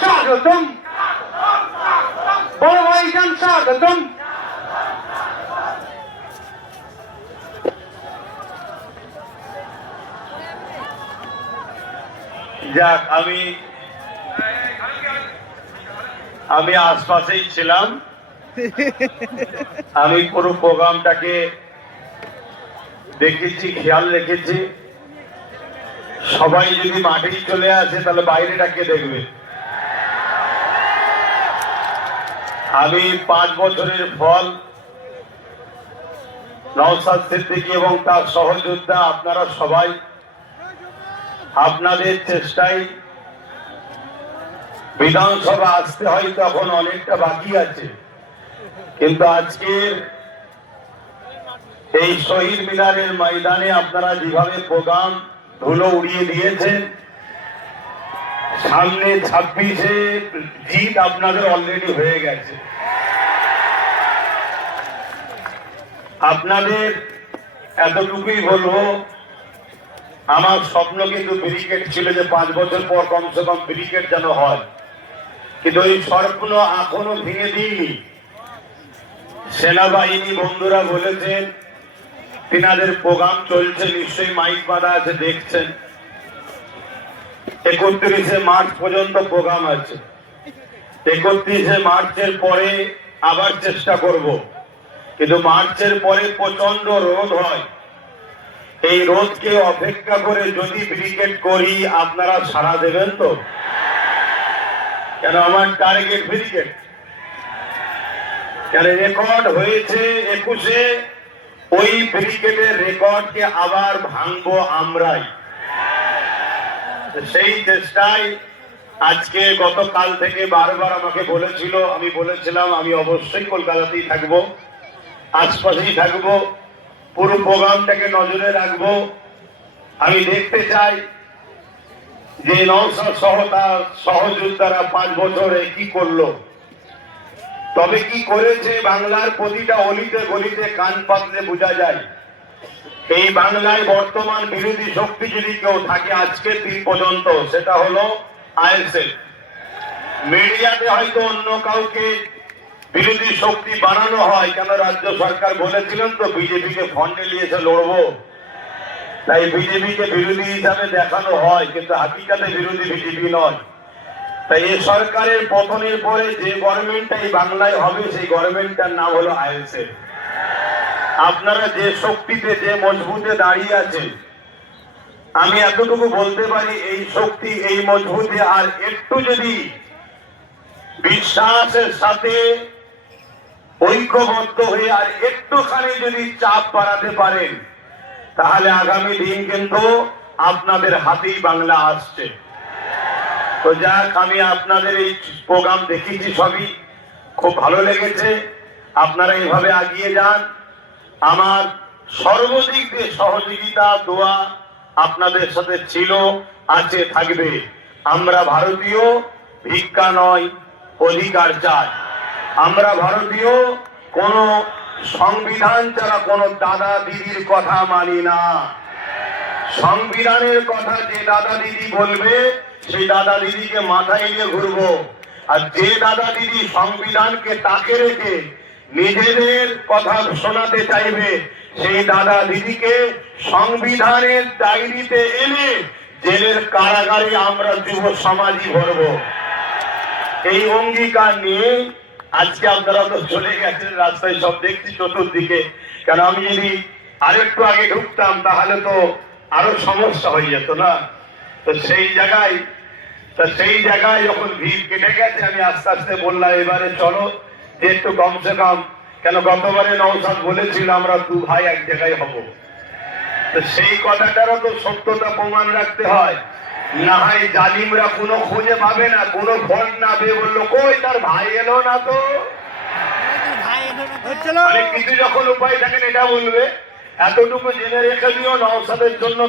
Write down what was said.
স্বাগতম, বড় ভাইজান স্বাগতম। যাক, আমি আশপাশেই ছিলাম। আমি পুরো প্রোগ্রামটাকে দেখেছি, খেয়াল রেখেছি। সবাই যদি মাঠেই চলে আসে তাহলে বাইরেটাকে দেখবে। আমি 5 বছরের ফল নওশাদ সিদ্দিকী এবং তার সহযোদ্ধা আপনারা সবাই আপনাদের চেষ্টায় বিধানসভা আসতে হয়তো এখন অনেকটা বাকি আছে, কিন্তু আজকের এই শহীদ মিনারের ময়দানে আপনারা যেভাবে প্রোগ্রাম ধুলো উড়িয়ে দিয়েছেন, সামনে 26-এ জিত আপনাদের অলরেডি হয়ে গেছে। আপনাদের এতটুকুই বলবো, আমার স্বপ্ন কিন্তু ব্রিগেড ছিল যে 5 বছর পর কমসে কম ব্রিগেড যেন হয়, কিন্তু ওই স্বপ্ন এখনো ভেঙে দিইনি। সেনাবাহিনী বন্ধুরা বলেছেন তিনাদের প্রোগ্রাম চলছে, নিশ্চয়ই মাইক বাঁধা আছে, দেখছেন। 31শে মার্চ পর্যন্ত প্রোগ্রাম আছে। 31শে মার্চের পরে আবার চেষ্টা করব, কিন্তু মার্চের পরে প্রচন্ড রোদ হয়। এই রোদকে অপেক্ষা করে যদি ব্রিগেড করি আপনারা সাড়া দেবেন তো? কেন আমার টার্গেট ব্রিগেড। কেন রেকর্ড হয়েছে 21-এ, ওই ব্রিগেডের রেকর্ডকে আবার ভাঙবো আমরাই। সেই চেষ্টায় আজকে গতকাল থেকে বারবার আমাকে বলেছিল, আমি বলেছিলাম আমি অবশ্যই কলকাতাতেই থাকবো, আশপাশেই থাকবো, পুরো প্রোগ্রামটাকে নজরে রাখবো। আমি দেখতে চাই যে নওশাদ সহ তার সহযোদ্ধারা 5 বছরে কি করলো। তবে কি করেছে বাংলার প্রতিটা অলিতে গলিতে কান পাতলে বোঝা যায়। এই বাংলায় বর্তমান বিরোধী শক্তি যদি কেউ থাকে আজকের দিন পর্যন্ত, সেটা হলো আইএসএফ। মিডিয়াতে হয়তো অন্য কাউকে বিরোধী শক্তি বানানো হয়, কেন রাজ্য সরকার বলেছিলেন তো বিজেপিকে ফন্ডে নিয়েছে লড়বো, তাই বিজেপিকে বিরোধী হিসাবে দেখানো হয়, কিন্তু হাকিকাতে বিরোধী বিজেপি নয়। তাই এই সরকারের পতনের পরে যে গভর্নমেন্টটা এই বাংলায় হবে, সেই গভর্নমেন্টটার নাম হলো আইএসএফ। আপনারা যে শক্তিতে, যে মজবুতে দাঁড়িয়ে আছেন, আমি এতটুকু বলতে পারি এই শক্তি, এই মজবুতে আর একটু যদি বিশ্বাসের সাথে ঐক্যবদ্ধ হয়ে আর একটুখানি যদি চাপ বাড়াতে পারেন, তাহলে আগামী দিন কিন্তু আপনাদের হাতেই বাংলা আসছে। তো যাক, আমি আপনাদের এই প্রোগ্রাম দেখেছি, সবই খুব ভালো লেগেছে। আপনারা এইভাবে এগিয়ে যান। আমার সর্বদিক দিয়ে সহযোগিতা, দোয়া আপনাদের সাথে ছিল, আছে, থাকবে। আমরা ভারতীয়, ভিক্ষা নয়, অধিকার চাই। আমরা ভারতীয়, কোন সংবিধান ছাড়া কোন দাদা দিদির কথা মানি না। সংবিধানের কথা যে দাদা দিদি বলবে, সেই দাদা দিদিকে মাথায় নিয়ে ঘুরবো। আর যে দাদা দিদি সংবিধানকে তাকে রেখে নিজেদের কথা শোনাতে চাইবে, সেই দাদা দিদিকে সংবিধানের ডায়েরিতে এনে জেলের কারাগারে আমরা যুব সমাজই ভরব। এই অঙ্গীকার নিয়ে আজকে আপনারা তো চলে গেছেন, রাস্তায় সব দেখছি চতুর্দিকে। কেন আমি যদি আরেকটু আগে ঢুকতাম তাহলে তো আরো সমস্যা হয়ে যেত না। তো সেই জায়গায় যখন ভিড় কেটে গেছে, আমি আস্তে আস্তে বললাম এবারে চলো যে একটু কমসে কম, কেন গতবারে নওশাদ বলেছিল আমরা 2 ভাই এক জায়গায় হব। তো সেই কথাটারও তো সত্যতা প্রমাণ রাখতে হয়, না হয় জালিমরা কোনো খুঁজে পাবে না, কোনো ফোন না পেয়ে বললো কই তার ভাই এলো না, তো কিছু যখন উপায় থাকেন এটা বলবে। এতটুকু জেনে রেখে দিও, নওশাদের জন্য